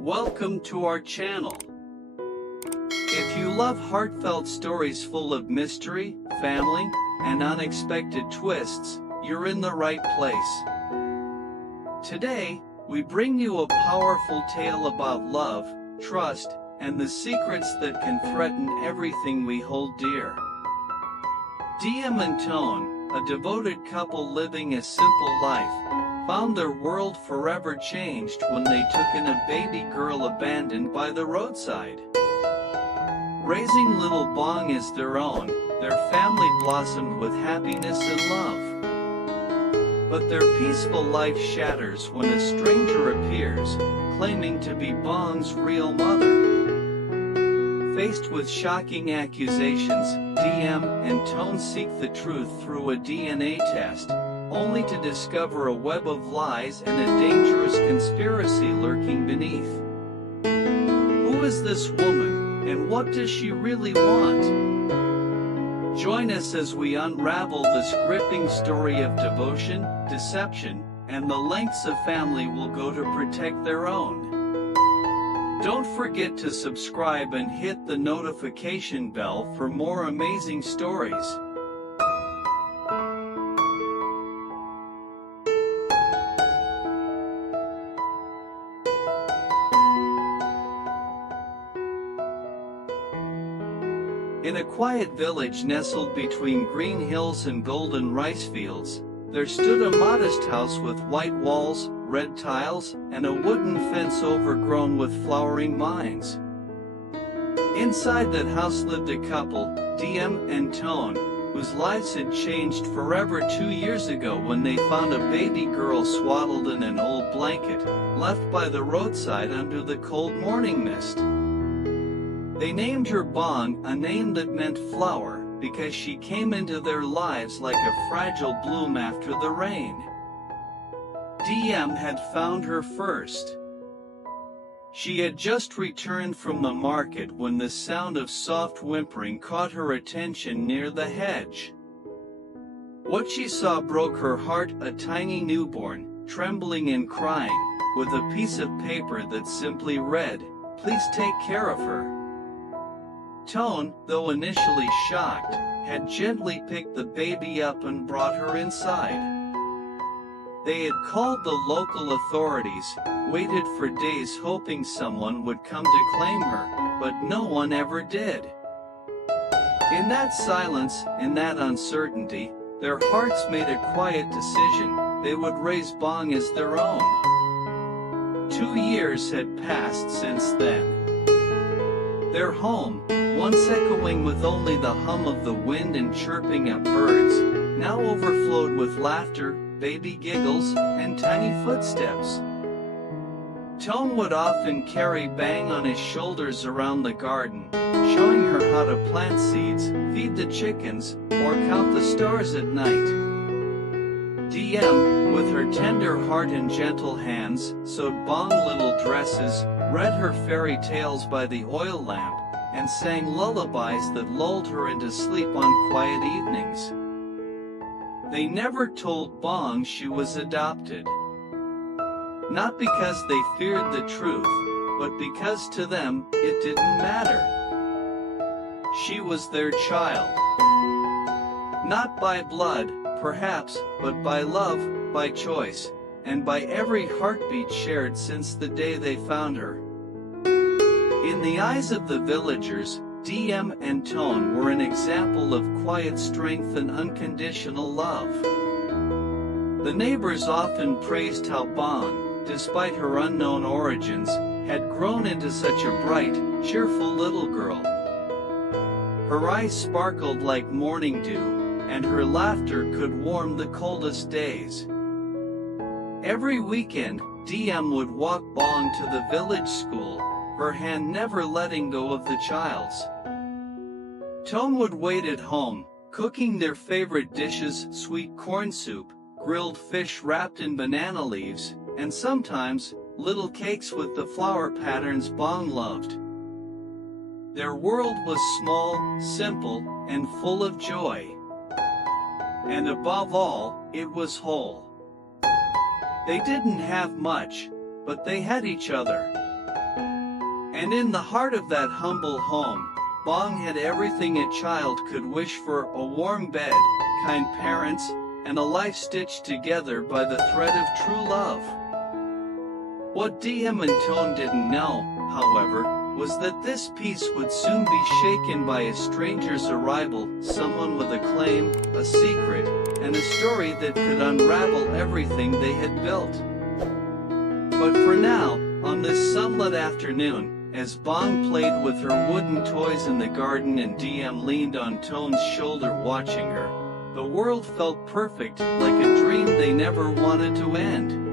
Welcome to our channel. If you love heartfelt stories full of mystery, family, and unexpected twists, you're in the right place. Today, we bring you a powerful tale about love, trust, and the secrets that can threaten everything we hold dear. Diem and Toan, a devoted couple living a simple life, found their world forever changed when they took in a baby girl abandoned by the roadside. Raising little Bong as their own, their family blossomed with happiness and love. But their peaceful life shatters when a stranger appears, claiming to be Bong's real mother. Faced with shocking accusations, Diem and Toan seek the truth through a DNA test, only to discover a web of lies and a dangerous conspiracy lurking beneath. Who is this woman, and what does she really want? Join us as we unravel this gripping story of devotion, deception, and the lengths a family will go to protect their own. Don't forget to subscribe and hit the notification bell for more amazing stories. In a quiet village nestled between green hills and golden rice fields, there stood a modest house with white walls, red tiles, and a wooden fence overgrown with flowering vines. Inside that house lived a couple, Diem and Toan, whose lives had changed forever 2 years ago when they found a baby girl swaddled in an old blanket, left by the roadside under the cold morning mist. They named her Bong, a name that meant flower, because she came into their lives like a fragile bloom after the rain. Diem had found her first. She had just returned from the market when the sound of soft whimpering caught her attention near the hedge. What she saw broke her heart, a tiny newborn, trembling and crying, with a piece of paper that simply read, "Please take care of her." Toan, though initially shocked, had gently picked the baby up and brought her inside. They had called the local authorities, waited for days hoping someone would come to claim her, but no one ever did. In that silence, in that uncertainty, their hearts made a quiet decision: they would raise Bong as their own. 2 years had passed since then. Their home, once echoing with only the hum of the wind and chirping of birds, now overflowed with laughter, baby giggles, and tiny footsteps. Toan would often carry Bang on his shoulders around the garden, showing her how to plant seeds, feed the chickens, or count the stars at night. Diem, with her tender heart and gentle hands, sewed Bong little dresses, read her fairy tales by the oil lamp, and sang lullabies that lulled her into sleep on quiet evenings. They never told Bong she was adopted. Not because they feared the truth, but because to them, it didn't matter. She was their child. Not by blood, perhaps, but by love, by choice, and by every heartbeat shared since the day they found her. In the eyes of the villagers, Diem and Toan were an example of quiet strength and unconditional love. The neighbors often praised how Bong, despite her unknown origins, had grown into such a bright, cheerful little girl. Her eyes sparkled like morning dew, and her laughter could warm the coldest days. Every weekend, Diem would walk Bong to the village school, her hand never letting go of the child's. Toan would wait at home, cooking their favorite dishes: sweet corn soup, grilled fish wrapped in banana leaves, and sometimes, little cakes with the flower patterns Bong loved. Their world was small, simple, and full of joy. And above all, it was whole. They didn't have much, but they had each other. And in the heart of that humble home, Bong had everything a child could wish for: a warm bed, kind parents, and a life stitched together by the thread of true love. What Diem and Toan didn't know, however, was that this peace would soon be shaken by a stranger's arrival, someone with a claim, a secret, and a story that could unravel everything they had built. But for now, on this sunlit afternoon, as Bong played with her wooden toys in the garden and Diem leaned on Toan's shoulder watching her, the world felt perfect, like a dream they never wanted to end.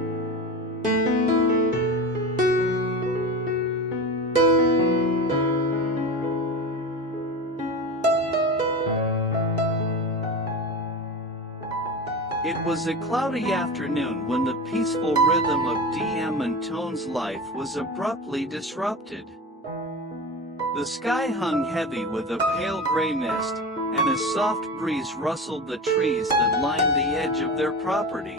It was a cloudy afternoon when the peaceful rhythm of Diem and Toan's life was abruptly disrupted. The sky hung heavy with a pale gray mist, and a soft breeze rustled the trees that lined the edge of their property.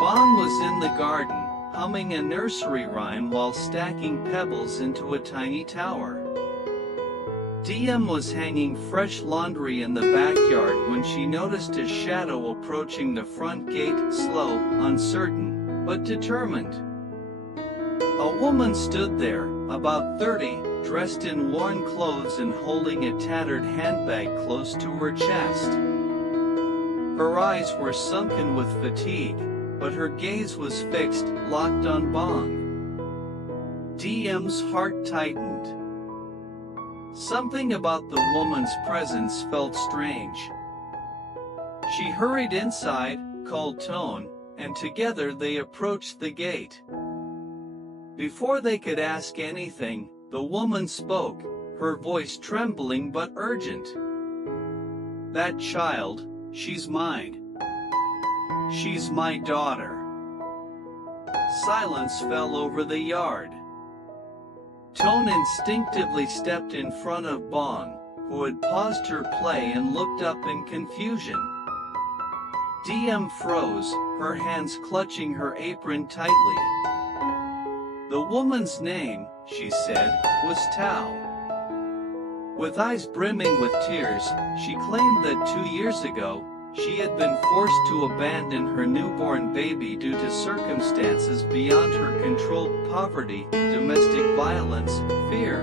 Bong was in the garden, humming a nursery rhyme while stacking pebbles into a tiny tower. Diem was hanging fresh laundry in the backyard when she noticed a shadow approaching the front gate, slow, uncertain, but determined. A woman stood there, about 30, dressed in worn clothes and holding a tattered handbag close to her chest. Her eyes were sunken with fatigue, but her gaze was fixed, locked on Bong. Diem's heart tightened. Something about the woman's presence felt strange. She hurried inside, called Toan, and together they approached the gate. Before they could ask anything, the woman spoke, her voice trembling but urgent. "That child, she's mine. She's my daughter." Silence fell over the yard. Toan instinctively stepped in front of Bong, who had paused her play and looked up in confusion. Diem froze, her hands clutching her apron tightly. The woman's name, she said, was Tao. With eyes brimming with tears, she claimed that 2 years ago, she had been forced to abandon her newborn baby due to circumstances beyond her control: poverty, domestic violence, fear.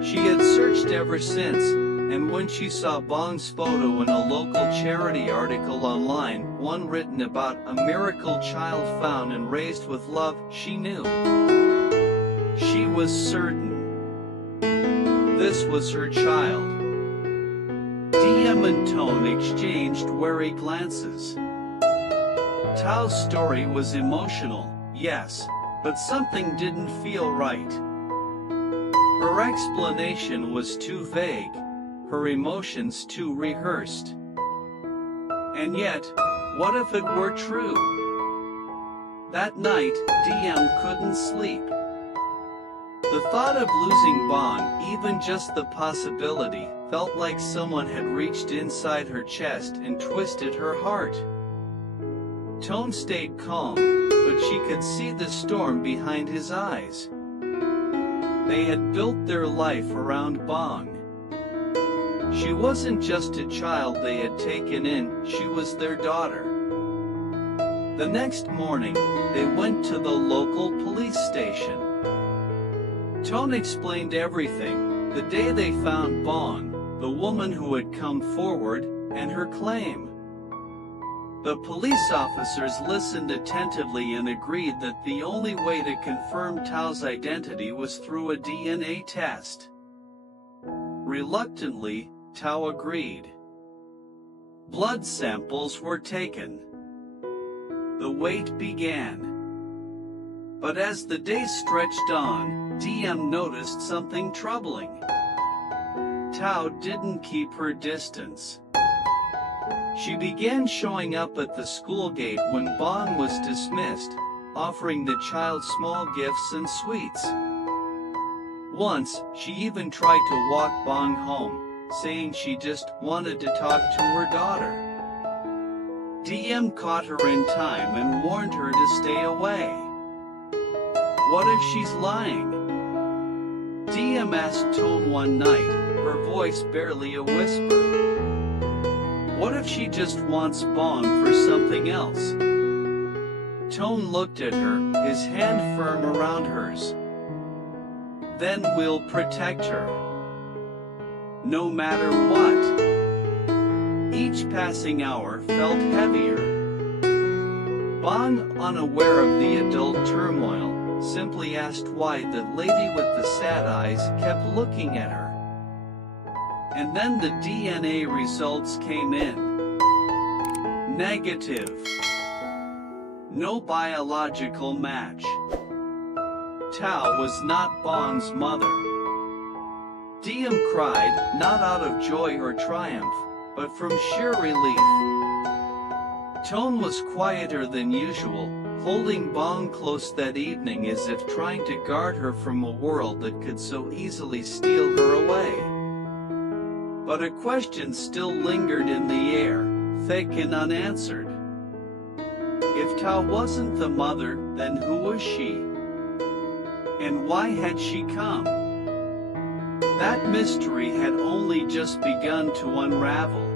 She had searched ever since, and when she saw Bong's photo in a local charity article online, one written about a miracle child found and raised with love, she knew. She was certain. This was her child. Diem and Toan exchanged wary glances. Tao's story was emotional, yes, but something didn't feel right. Her explanation was too vague, her emotions too rehearsed. And yet, what if it were true? That night, Diem couldn't sleep. The thought of losing Bong, even just the possibility, felt like someone had reached inside her chest and twisted her heart. Toan stayed calm, but she could see the storm behind his eyes. They had built their life around Bong. She wasn't just a child they had taken in, she was their daughter. The next morning, they went to the local police station. Toan explained everything: the day they found Bong, the woman who had come forward, and her claim. The police officers listened attentively and agreed that the only way to confirm Tao's identity was through a DNA test. Reluctantly, Tao agreed. Blood samples were taken. The wait began. But as the days stretched on, Diem noticed something troubling. Tao didn't keep her distance. She began showing up at the school gate when Bong was dismissed, offering the child small gifts and sweets. Once, she even tried to walk Bong home, saying she just wanted to talk to her daughter. Diem caught her in time and warned her to stay away. What if she's lying? Diem asked Toan one night, her voice barely a whisper. What if she just wants Bong for something else? Toan looked at her, his hand firm around hers. Then we'll protect her. No matter what. Each passing hour felt heavier. Bong, unaware of the adult turmoil, simply asked why the lady with the sad eyes kept looking at her. And then the DNA results came in. Negative. No biological match. Tao was not Bong's mother. Diem cried, not out of joy or triumph, but from sheer relief. Toan was quieter than usual, holding Bong close that evening as if trying to guard her from a world that could so easily steal her away. But a question still lingered in the air, thick and unanswered. If Tao wasn't the mother, then who was she? And why had she come? That mystery had only just begun to unravel.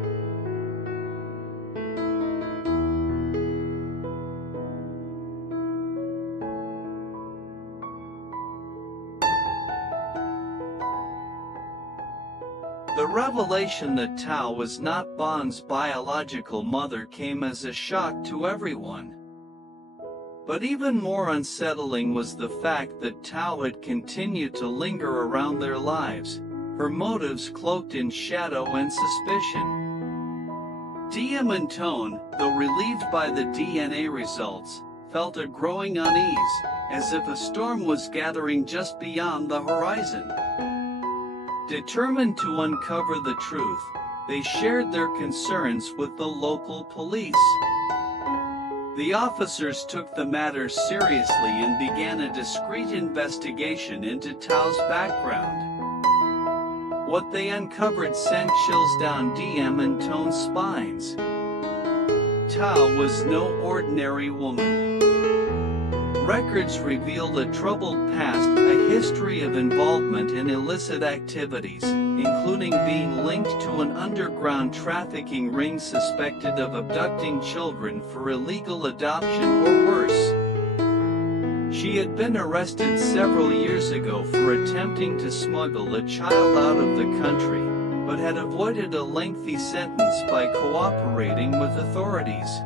The revelation that Tao was not Bong's biological mother came as a shock to everyone. But even more unsettling was the fact that Tao had continued to linger around their lives, her motives cloaked in shadow and suspicion. Diem and Toan, though relieved by the DNA results, felt a growing unease, as if a storm was gathering just beyond the horizon. Determined to uncover the truth, they shared their concerns with the local police. The officers took the matter seriously and began a discreet investigation into Tao's background. What they uncovered sent chills down Diem and Toan's spines. Tao was no ordinary woman. Records revealed a troubled past, a history of involvement in illicit activities, including being linked to an underground trafficking ring suspected of abducting children for illegal adoption or worse. She had been arrested several years ago for attempting to smuggle a child out of the country, but had avoided a lengthy sentence by cooperating with authorities.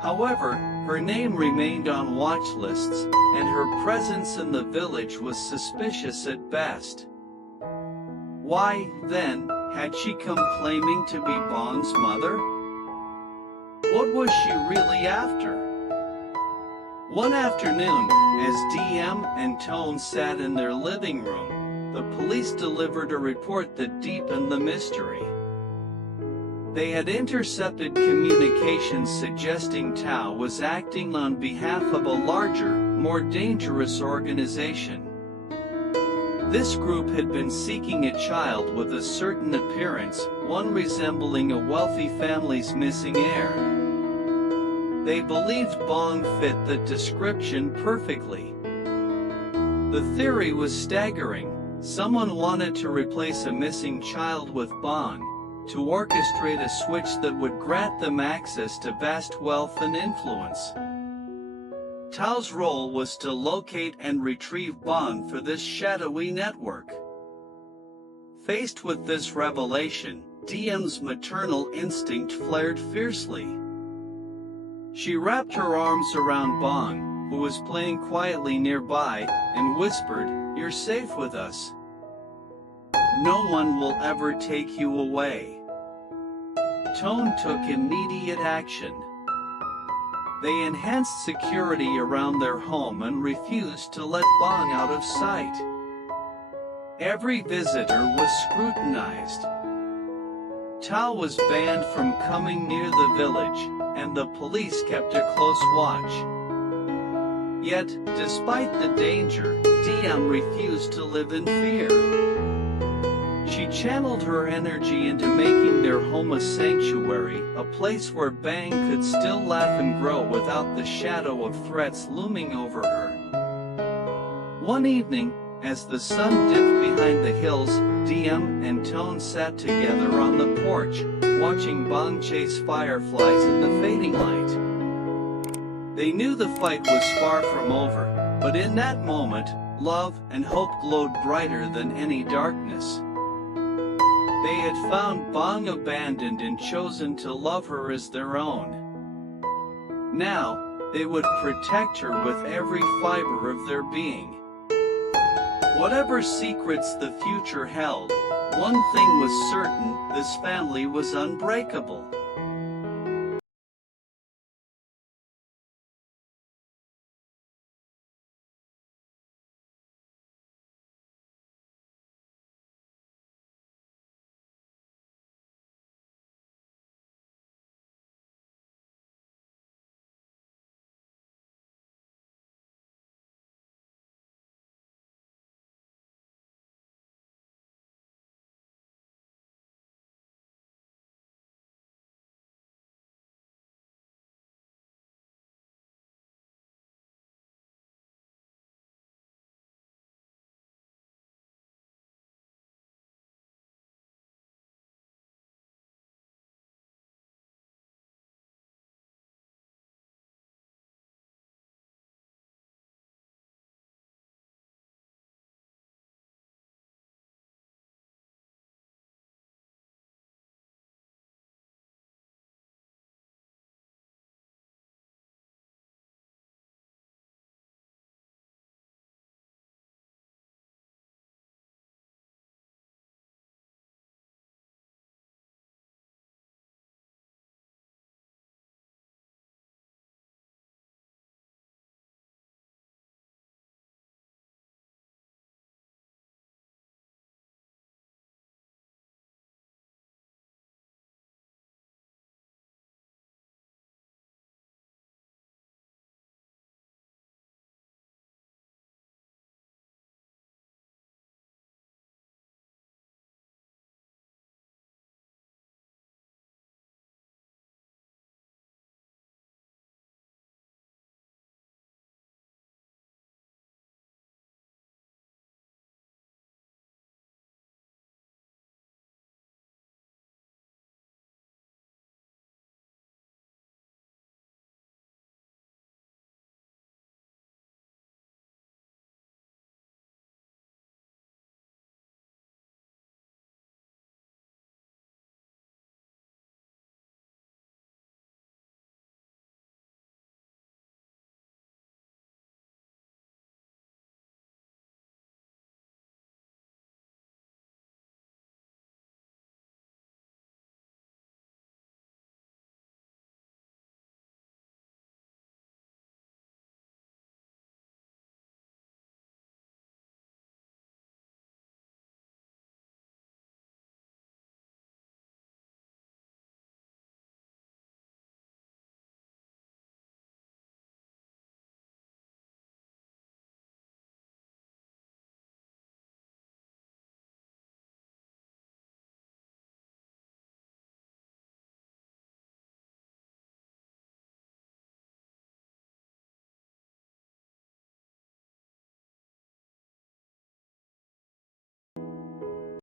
However, her name remained on watch lists, and her presence in the village was suspicious at best. Why, then, had she come claiming to be Bong's mother? What was she really after? One afternoon, as Diem and Toan sat in their living room, the police delivered a report that deepened the mystery. They had intercepted communications suggesting Tao was acting on behalf of a larger, more dangerous organization. This group had been seeking a child with a certain appearance, one resembling a wealthy family's missing heir. They believed Bong fit that description perfectly. The theory was staggering. Someone wanted to replace a missing child with Bong, to orchestrate a switch that would grant them access to vast wealth and influence. Tao's role was to locate and retrieve Bong for this shadowy network. Faced with this revelation, Diem's maternal instinct flared fiercely. She wrapped her arms around Bong, who was playing quietly nearby, and whispered, "You're safe with us. No one will ever take you away." Toan took immediate action. They enhanced security around their home and refused to let Bong out of sight. Every visitor was scrutinized. Tao was banned from coming near the village, and the police kept a close watch. Yet, despite the danger, Diem refused to live in fear. She channeled her energy into making their home a sanctuary, a place where Bang could still laugh and grow without the shadow of threats looming over her. One evening, as the sun dipped behind the hills, Diem and Toan sat together on the porch, watching Bang chase fireflies in the fading light. They knew the fight was far from over, but in that moment, love and hope glowed brighter than any darkness. They had found Bang abandoned and chosen to love her as their own. Now, they would protect her with every fiber of their being. Whatever secrets the future held, one thing was certain: this family was unbreakable.